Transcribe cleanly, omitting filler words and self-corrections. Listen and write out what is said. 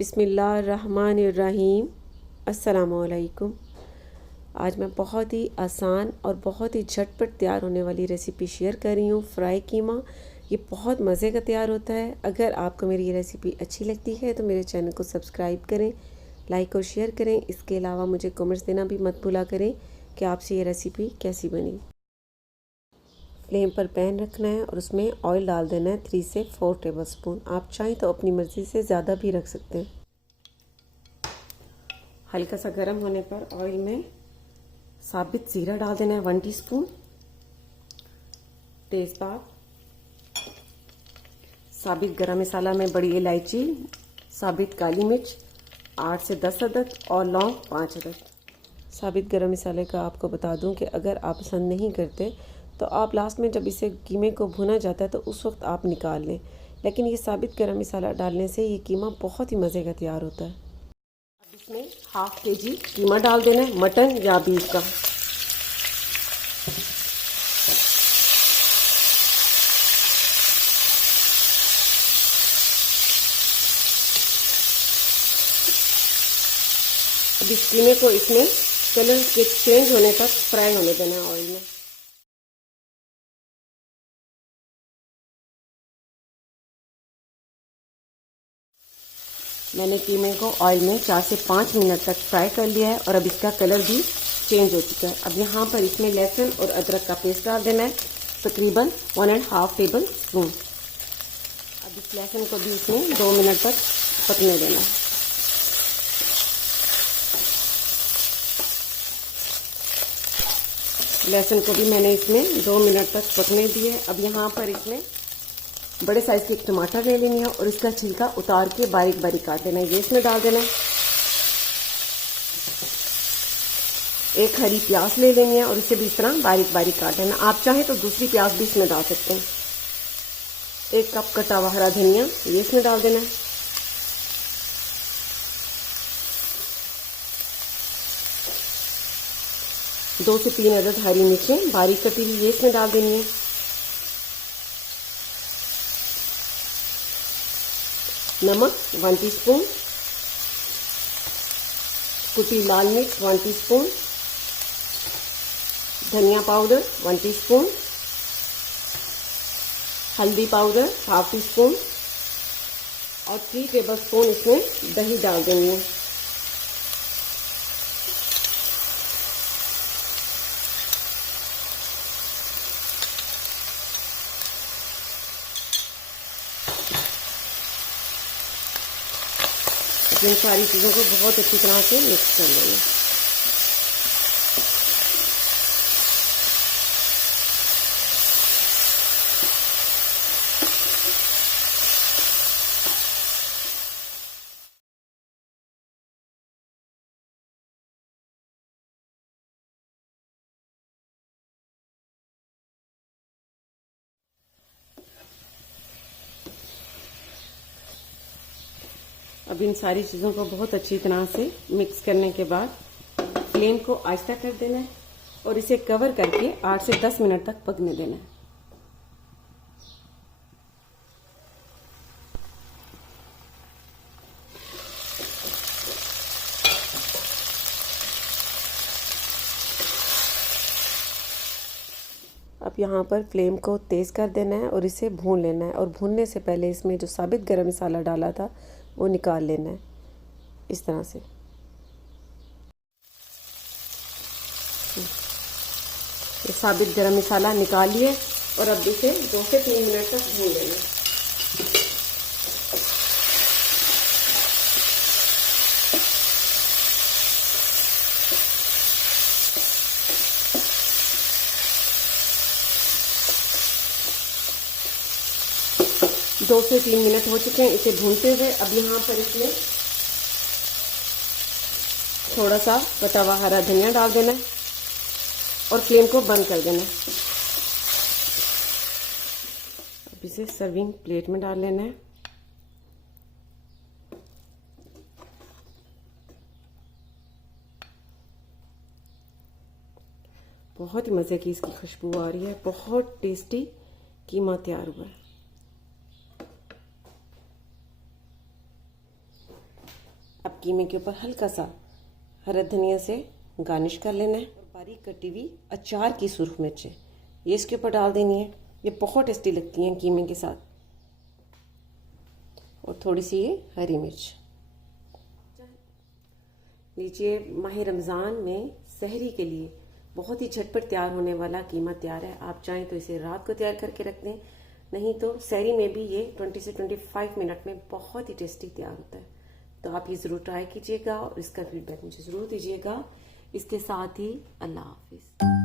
बिस्मिल्लाहिर्रहमानिर्रहीम। अस्सलामुअलैकुम। आज मैं बहुत ही आसान और बहुत ही झटपट तैयार होने वाली रेसिपी शेयर कर रही हूँ, फ्राई कीमा। ये बहुत मज़े का तैयार होता है। अगर आपको मेरी ये रेसिपी अच्छी लगती है तो मेरे चैनल को सब्सक्राइब करें, लाइक और शेयर करें। इसके अलावा मुझे कमेंट्स देना भी मत भूला करें कि आपसे ये रेसिपी कैसी बनी। फ्लेम पर पैन रखना है और उसमें ऑयल डाल देना है 3 से 4 टेबलस्पून। आप चाहें तो अपनी मर्ज़ी से ज़्यादा भी रख सकते हैं। हल्का सा गर्म होने पर ऑयल में साबित ज़ीरा डाल देना है 1 टीस्पून, तेज़पात, साबित गरम मसाला में बड़ी इलायची, साबित काली मिर्च 8 से 10 अदद और लौंग 5 अदद। साबित गरम मसाले का आपको बता दूं कि अगर आप पसंद नहीं करते तो आप लास्ट में जब इसे कीमे को भुना जाता है तो उस वक्त आप निकाल लें, लेकिन ये साबित गरम मसाला डालने से ये कीमा बहुत ही मज़े का तैयार होता है। अब इसमें ½ kg कीमा डाल देना है, मटन या बीफ का। अब इस कीमे को इसमें कलर के चेंज होने तक फ्राई होने देना है ऑयल में। मैंने कीमे को ऑयल में 4 से 5 मिनट तक फ्राई कर लिया है और अब इसका कलर भी चेंज हो चुका है। अब यहाँ पर इसमें लहसुन और अदरक का पेस्ट डाल देना है, तकरीबन 1½ टेबल स्पून। अब इस लहसुन को भी इसमें 2 मिनट तक पकने देना है। लहसुन को भी मैंने इसमें 2 मिनट तक पकने दिए। अब यहाँ पर इसमें बड़े साइज की एक टमाटर ले लेनी है और इसका छिलका उतार के बारीक बारीक काट देना है। ये इसमें डाल देना है। एक हरी प्याज ले लेनी है और इसे भी इस तरह बारीक बारीक काट देना। आप चाहें तो दूसरी प्याज भी इसमें डाल सकते हैं। 1 कप कटा हुआ हरा धनिया ये इसमें डाल देना है। दो से 3 अदद हरी मिर्चें बारीक कटी हुई ये इसमें डाल देनी है। नमक 1 टीस्पून, कुटी लाल मिर्च 1 टीस्पून, धनिया पाउडर 1 टीस्पून, हल्दी पाउडर ½ टीस्पून और 3 टेबलस्पून इसमें दही डाल देनी है। इन सारी चीज़ों को बहुत अच्छी तरह से मिक्स कर लेना। अब इन सारी चीज़ों को बहुत अच्छी तरह से मिक्स करने के बाद फ्लेम को आहिस्ता कर देना है और इसे कवर करके 8 से 10 मिनट तक पकने देना है। अब यहाँ पर फ्लेम को तेज़ कर देना है और इसे भून लेना है और भूनने से पहले इसमें जो साबित गरम मसाला डाला था वो निकाल लेना है इस तरह से। ये साबित गरम मसाला निकाल लिए और अब इसे 2 से 3 मिनट तक भून लेना है। दो से 3 मिनट हो चुके हैं इसे भूनते हुए। अब यहाँ पर इसमें थोड़ा सा कटा हुआ हरा धनिया डाल देना है और फ्लेम को बंद कर देना है। अब इसे सर्विंग प्लेट में डाल लेना है। बहुत ही मज़े की इसकी खुशबू आ रही है। बहुत टेस्टी कीमा तैयार हुआ है। कीमे के ऊपर हल्का सा हरा धनिया से गार्निश कर लेना है। और बारीक कटी हुई अचार की सुरख मिर्चें ये इसके ऊपर डाल देनी है। ये बहुत टेस्टी लगती हैं कीमे के साथ। और थोड़ी सी ये हरी मिर्च। लीजिए, माह रमज़ान में सहरी के लिए बहुत ही झटपट तैयार होने वाला कीमा तैयार है। आप चाहें तो इसे रात को तैयार करके रख दें, नहीं तो सहरी में भी ये 20 से 25 मिनट में बहुत ही टेस्टी तैयार होता है। तो आप ये ज़रूर ट्राई कीजिएगा और इसका फीडबैक मुझे ज़रूर दीजिएगा। इसके साथ ही अल्लाह हाफिज़।